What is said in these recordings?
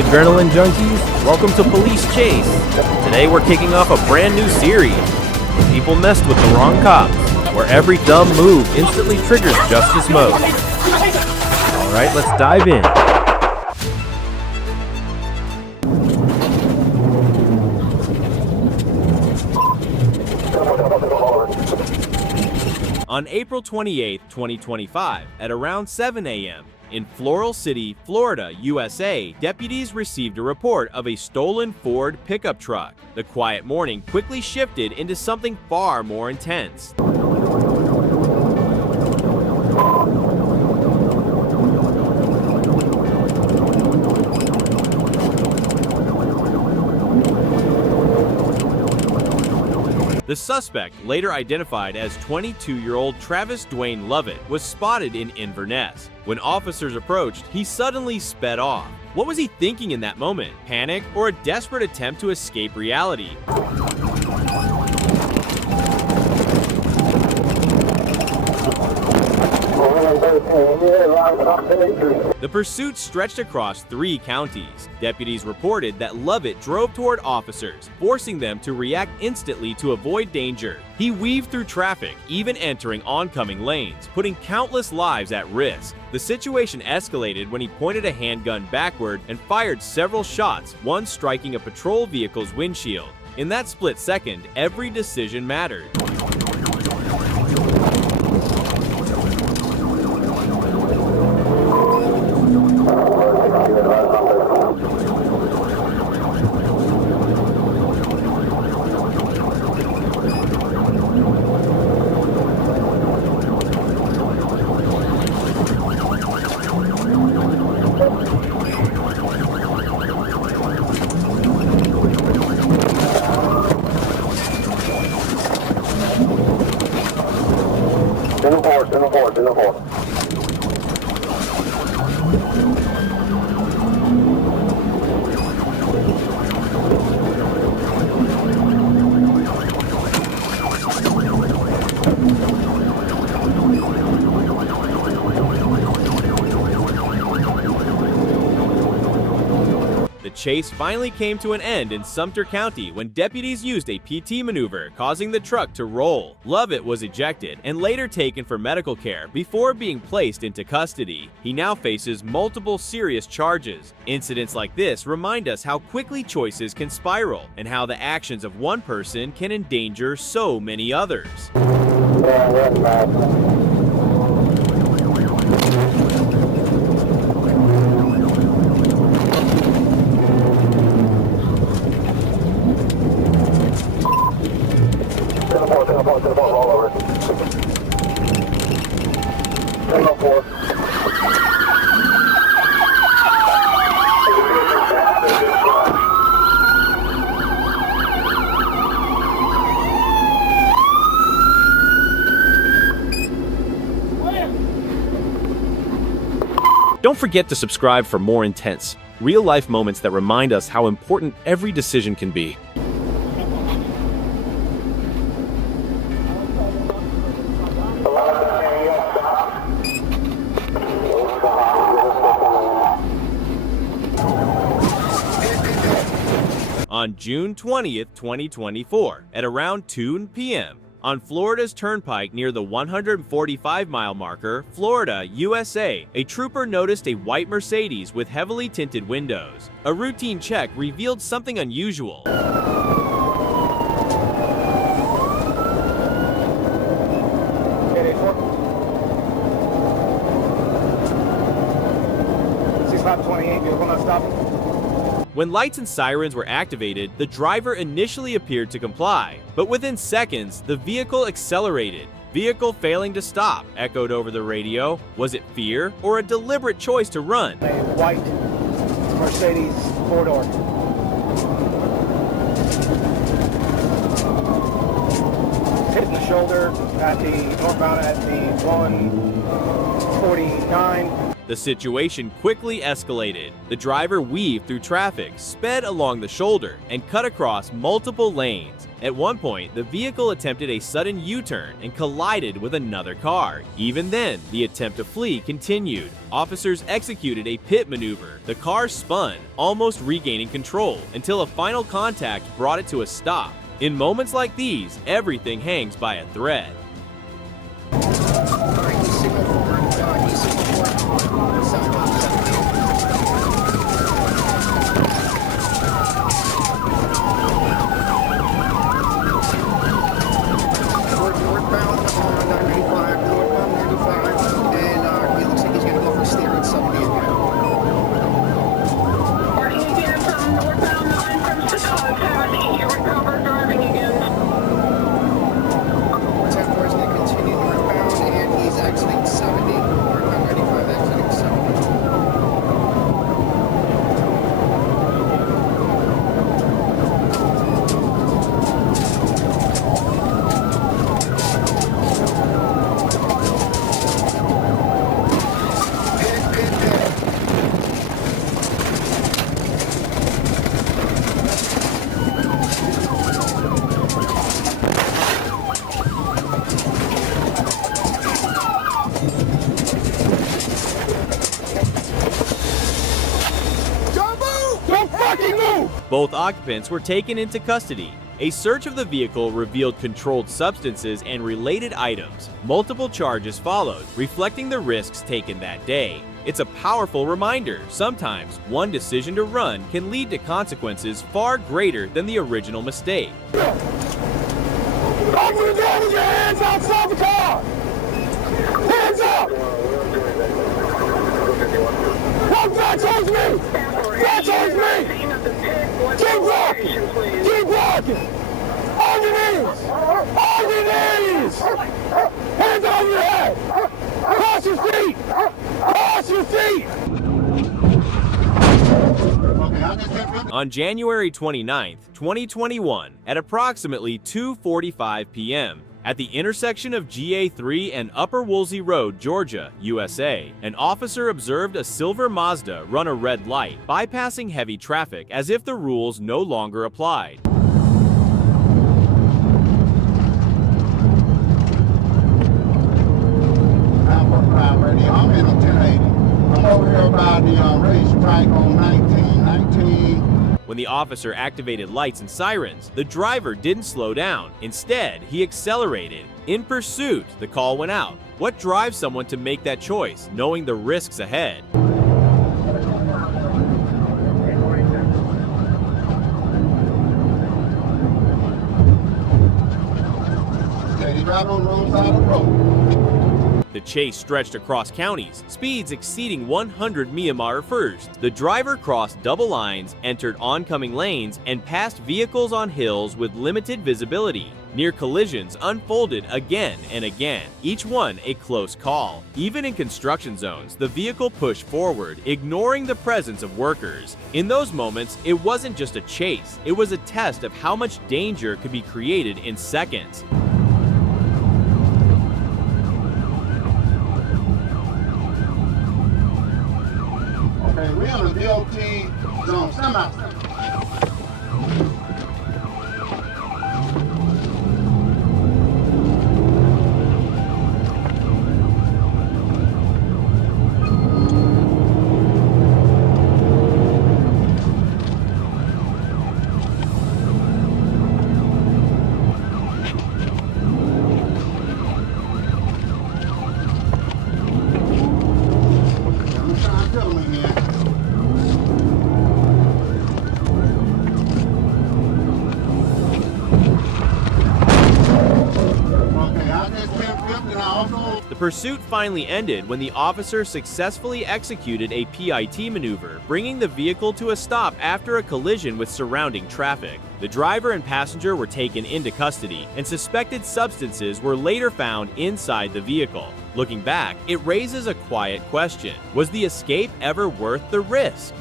Hey adrenaline junkies, welcome to Police Chase. Today we're kicking off a brand new series. People messed with the wrong cops, where every dumb move instantly triggers justice mode. Alright, let's dive in. On April 28, 2025, at around 7 a.m., in Floral City, Florida, USA, deputies received a report of a stolen Ford pickup truck. The quiet morning quickly shifted into something far more intense. The suspect, later identified as 22-year-old Travis Dwayne Lovett, was spotted in Inverness. When officers approached, he suddenly sped off. What was he thinking in that moment? Panic or a desperate attempt to escape reality? The pursuit stretched across 3 counties. Deputies reported that Lovett drove toward officers, forcing them to react instantly to avoid danger. He weaved through traffic, even entering oncoming lanes, putting countless lives at risk. The situation escalated when he pointed a handgun backward and fired several shots, one striking a patrol vehicle's windshield. In that split second, every decision mattered. In the forward. The chase finally came to an end in Sumter County when deputies used a PT maneuver, causing the truck to roll. Lovett was ejected and later taken for medical care before being placed into custody. He now faces multiple serious charges. Incidents like this remind us how quickly choices can spiral and how the actions of one person can endanger so many others. Don't forget to subscribe for more intense, real-life moments that remind us how important every decision can be. On June 20th, 2024, at around 2 p.m., on Florida's Turnpike near the 145-mile marker, Florida, USA, a trooper noticed a white Mercedes with heavily tinted windows. A routine check revealed something unusual. When lights and sirens were activated, the driver initially appeared to comply, but within seconds, the vehicle accelerated. Vehicle failing to stop echoed over the radio. Was it fear or a deliberate choice to run? A white Mercedes 4-door. Hitting the shoulder at the northbound at the 149. The situation quickly escalated. The driver weaved through traffic, sped along the shoulder, and cut across multiple lanes. At one point, the vehicle attempted a sudden U-turn and collided with another car. Even then, the attempt to flee continued. Officers executed a pit maneuver. The car spun, almost regaining control, until a final contact brought it to a stop. In moments like these, everything hangs by a thread. Both occupants were taken into custody. A search of the vehicle revealed controlled substances and related items. Multiple charges followed, reflecting the risks taken that day. It's a powerful reminder. Sometimes, one decision to run can lead to consequences far greater than the original mistake. Open the door with your hands outside the car! Hands up! Come back towards me! Back towards me! Keep walking! Keep walking! On your knees! On your knees! Hands over your head! Cross your feet! Cross your feet! On January 29, 2021, at approximately 2:45 p.m., at the intersection of GA3 and Upper Woolsey Road, Georgia, USA, an officer observed a silver Mazda run a red light, bypassing heavy traffic as if the rules no longer applied. I'm in a 1080. I'm over here by the racetrack on 1919. When the officer activated lights and sirens, the driver didn't slow down. Instead, he accelerated. In pursuit, the call went out. What drives someone to make that choice, knowing the risks ahead? Steady drive on the wrong side of the road. The chase stretched across counties, speeds exceeding 100 mph. The driver crossed double lines, entered oncoming lanes, and passed vehicles on hills with limited visibility. Near collisions unfolded again and again, each one a close call. Even in construction zones, the vehicle pushed forward, ignoring the presence of workers. In those moments, it wasn't just a chase, it was a test of how much danger could be created in seconds. Okay, we're on the DOT zone. Stand by. The pursuit finally ended when the officer successfully executed a PIT maneuver, bringing the vehicle to a stop after a collision with surrounding traffic. The driver and passenger were taken into custody, and suspected substances were later found inside the vehicle. Looking back, it raises a quiet question. Was the escape ever worth the risk?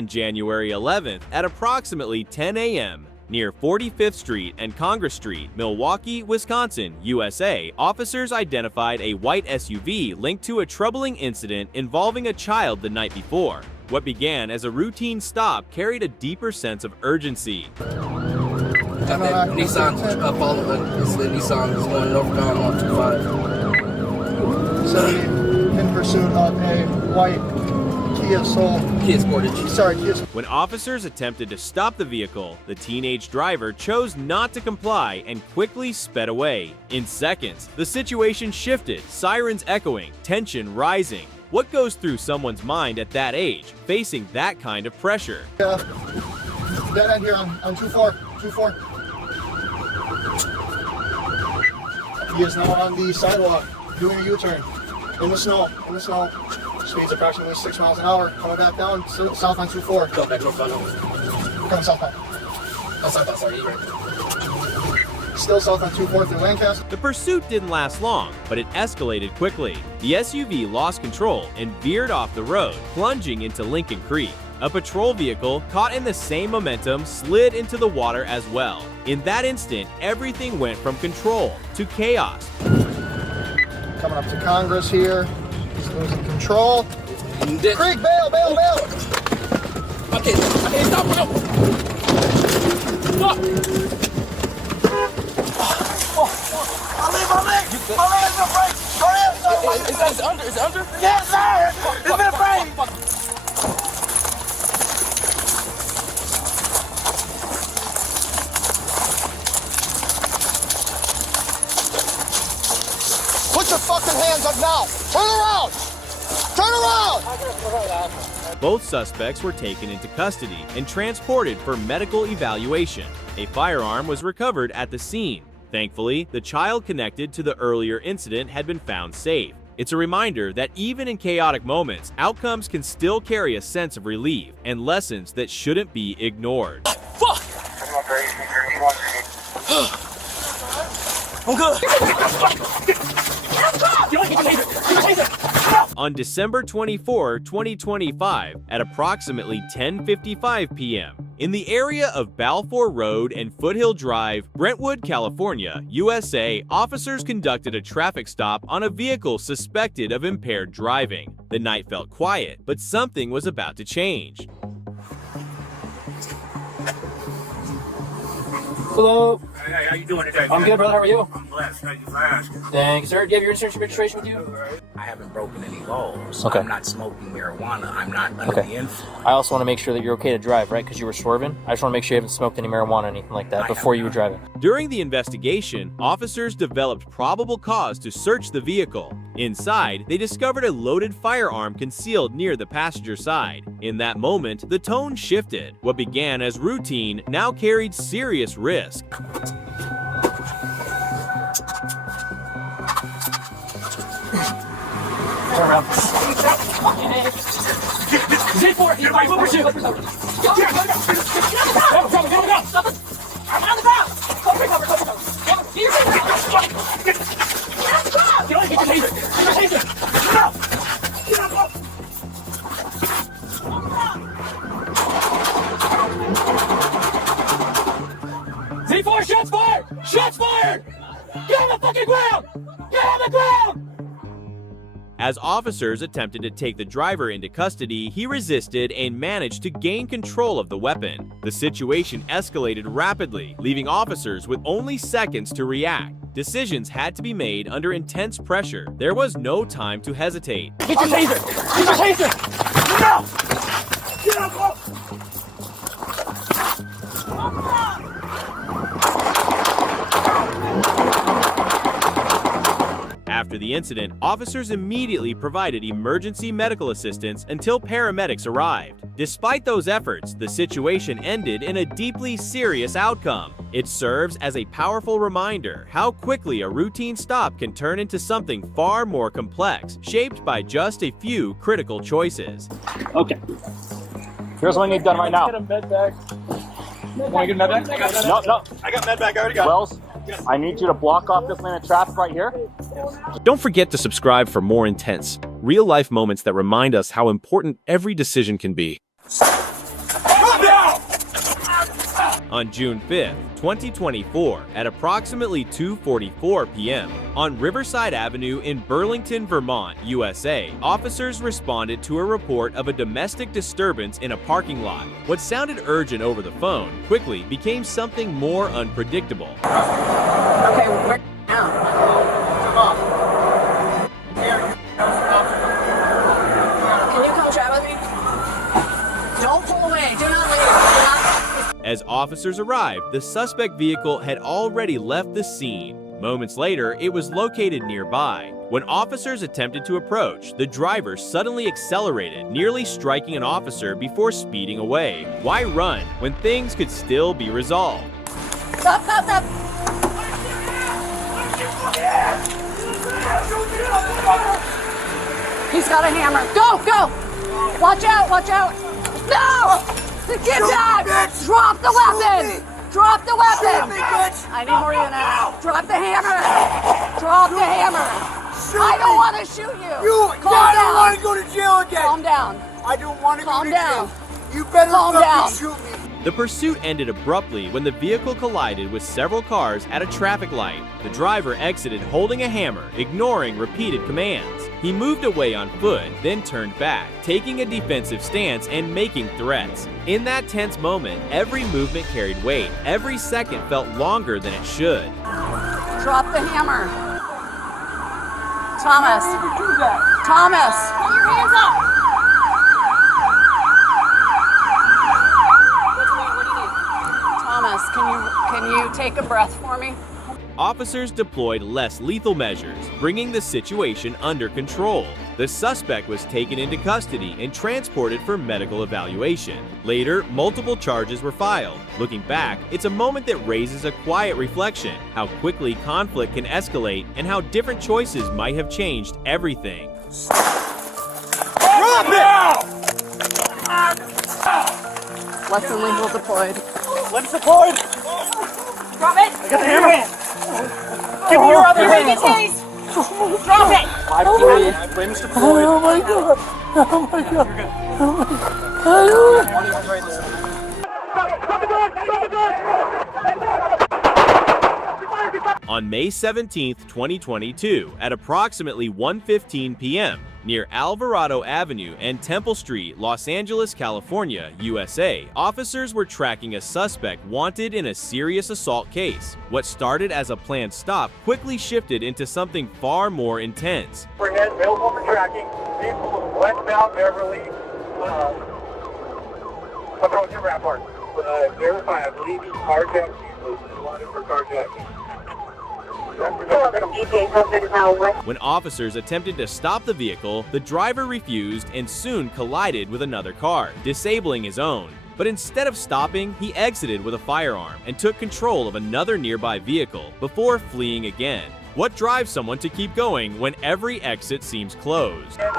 On January 11th, at approximately 10 a.m., near 45th Street and Congress Street, Milwaukee, Wisconsin, USA, officers identified a white SUV linked to a troubling incident involving a child the night before. What began as a routine stop carried a deeper sense of urgency. Got that Nissan following. It's the Nissan is going northbound on 25. So in pursuit of a white Kia Soul. Kia Sportage. Sorry, Kia. When officers attempted to stop the vehicle, the teenage driver chose not to comply and quickly sped away. In seconds, the situation shifted, sirens echoing, tension rising. What goes through someone's mind at that age, facing that kind of pressure? Dead end here on 24. He is now on the sidewalk, doing a U-turn, in the snow. Speeds approximately 6 miles an hour, coming back down, south on 24. Go back northbound. Coming southbound. Southbound, sorry, you're right. Still south on 24 through Lancaster. The pursuit didn't last long, but it escalated quickly. The SUV lost control and veered off the road, plunging into Lincoln Creek. A patrol vehicle, caught in the same momentum, slid into the water as well. In that instant, everything went from control to chaos. Coming up to Congress here. He's losing control. Creek, bail! Okay, stop, no! Stop! My leg's been break! Is it under? Yes, sir! It's been break! Put your fucking hands up now! Turn around! Both suspects were taken into custody and transported for medical evaluation. A firearm was recovered at the scene. Thankfully, the child connected to the earlier incident had been found safe. It's a reminder that even in chaotic moments, outcomes can still carry a sense of relief and lessons that shouldn't be ignored. Fuck! I'm good. On December 24, 2025, at approximately 10:55 p.m., in the area of Balfour Road and Foothill Drive, Brentwood, California, USA, officers conducted a traffic stop on a vehicle suspected of impaired driving. The night felt quiet, but something was about to change. Hello. Hey, how you doing today? I'm good, brother. How are you? I'm blessed. Thank you for asking. Thanks, sir. Do you have your insurance registration with you? I haven't broken any laws. Okay. I'm not smoking marijuana. I'm not under the influence. I also want to make sure that you're okay to drive, right? Because you were swerving. I just want to make sure you haven't smoked any marijuana or anything like that before you were driving. During the investigation, officers developed probable cause to search the vehicle. Inside, they discovered a loaded firearm concealed near the passenger side. In that moment, the tone shifted. What began as routine now carried serious risk. Turn around. Z4, you're my Uber shoot. I'm on the ground. Cover. Get on, get your taser. No. Z4, shots fired! Shots fired! Get on the fucking ground! Get on the ground! As officers attempted to take the driver into custody, he resisted and managed to gain control of the weapon. The situation escalated rapidly, leaving officers with only seconds to react. Decisions had to be made under intense pressure. There was no time to hesitate. Get your taser! Get your taser! No! Get up! After the incident, officers immediately provided emergency medical assistance until paramedics arrived. Despite those efforts, the situation ended in a deeply serious outcome. It serves as a powerful reminder how quickly a routine stop can turn into something far more complex, shaped by just a few critical choices. Okay. Here's what I need done right now. Get a med bag. Want to get med bag? No. I got med bag. I already got it. Wells, I need you to block off this lane of traffic right here. Don't forget to subscribe for more intense, real-life moments that remind us how important every decision can be. On June 5th, 2024, at approximately 2:44 p.m., on Riverside Avenue in Burlington, Vermont, USA, officers responded to a report of a domestic disturbance in a parking lot. What sounded urgent over the phone quickly became something more unpredictable. Okay, where now? Can you come chat with me? Don't pull away. Do not leave. As officers arrived, the suspect vehicle had already left the scene. Moments later, it was located nearby. When officers attempted to approach, the driver suddenly accelerated, nearly striking an officer before speeding away. Why run when things could still be resolved? Stop, stop, stop. He's got a hammer. Go, go. Watch out, watch out. No! Get down! Drop the weapon! Drop the weapon! I need more units. Drop the hammer! Drop the hammer! I don't want to shoot you! I don't want to go to jail again! Calm down. I don't want to go to down. jail! You better Calm down. shoot me! The pursuit ended abruptly when the vehicle collided with several cars at a traffic light. The driver exited holding a hammer, ignoring repeated commands. He moved away on foot, then turned back, taking a defensive stance and making threats. In that tense moment, every movement carried weight. Every second felt longer than it should. Drop the hammer. Thomas. Thomas. Put your hands up. Thomas, can you take a breath for me? Officers deployed less lethal measures, bringing the situation under control. The suspect was taken into custody and transported for medical evaluation. Later, multiple charges were filed. Looking back, it's a moment that raises a quiet reflection, how quickly conflict can escalate and how different choices might have changed everything. Drop it! Less than lethal deployed. Let's deploy. Drop it! I got the hammer. Give me your other hand. Drop it! My flame's deployed. Oh my god! Oh my god! Oh my god! On May 17, 2022, at approximately 1:15 p.m., near Alvarado Avenue and Temple Street, Los Angeles, California, USA, officers were tracking a suspect wanted in a serious assault case. What started as a planned stop quickly shifted into something far more intense. Overhead, available for tracking. Vehicle westbound Beverly, approaching Rampart. Verify, I believe he's carjacking. Wanted for carjacking. When officers attempted to stop the vehicle, the driver refused and soon collided with another car, disabling his own. But instead of stopping, he exited with a firearm and took control of another nearby vehicle before fleeing again. What drives someone to keep going when every exit seems closed? Back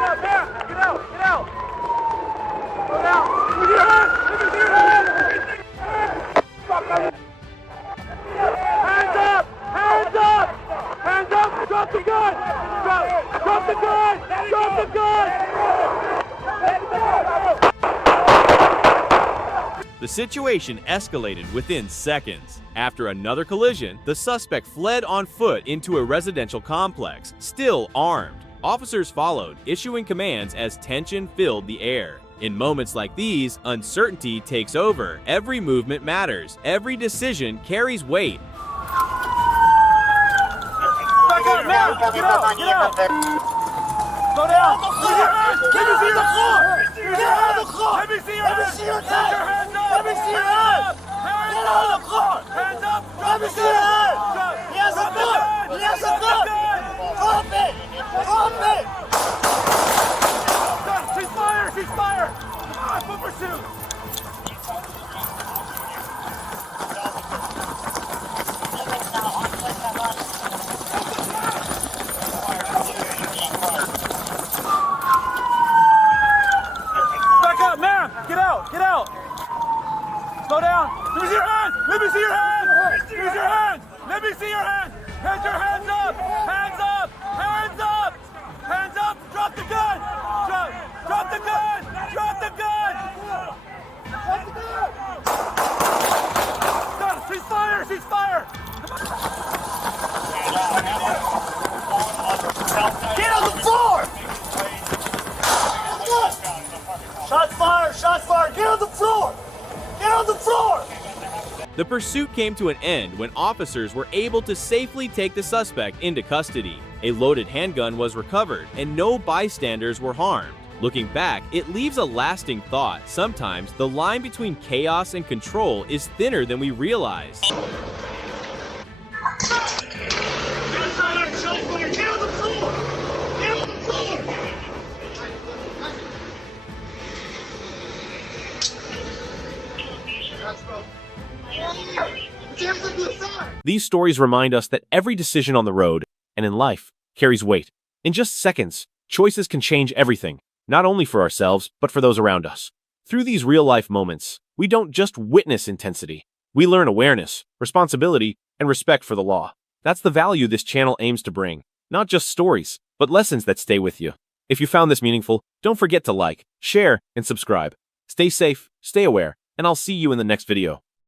up, man! Get out! Get out! Go down! With your hands! With your hands! Hands up! Hands up! Hands up! Drop the gun! Drop the gun! Drop the gun! The situation escalated within seconds. After another collision, the suspect fled on foot into a residential complex, still armed. Officers followed, issuing commands as tension filled the air. In moments like these, uncertainty takes over. Every movement matters. Every decision carries weight. Back up, man! Get out! Get out! Go down! Let me see the floor! Get out of the car! Let me see your hands! Put your hands up! Let me see your hands! Get out of the car! Hands up! Let me see your hands! He has a gun! He has a gun! Drop it! Drop it! She's fired! She's fired! Come on, for pursuit! Back up, man! Get out! Get out! Slow down! Let me see your hands! Let me see your hands! Use your hands! Let me see your hands! Hands your hands up! Hands up! Hands up! Hands up! Drop the gun! Drop the gun! The pursuit came to an end when officers were able to safely take the suspect into custody. A loaded handgun was recovered, and no bystanders were harmed. Looking back, it leaves a lasting thought. Sometimes the line between chaos and control is thinner than we realize. These stories remind us that every decision on the road and in life carries weight. In just seconds, choices can change everything, not only for ourselves, but for those around us. Through these real-life moments, we don't just witness intensity. We learn awareness, responsibility, and respect for the law. That's the value this channel aims to bring. Not just stories, but lessons that stay with you. If you found this meaningful, don't forget to like, share, and subscribe. Stay safe, stay aware, and I'll see you in the next video.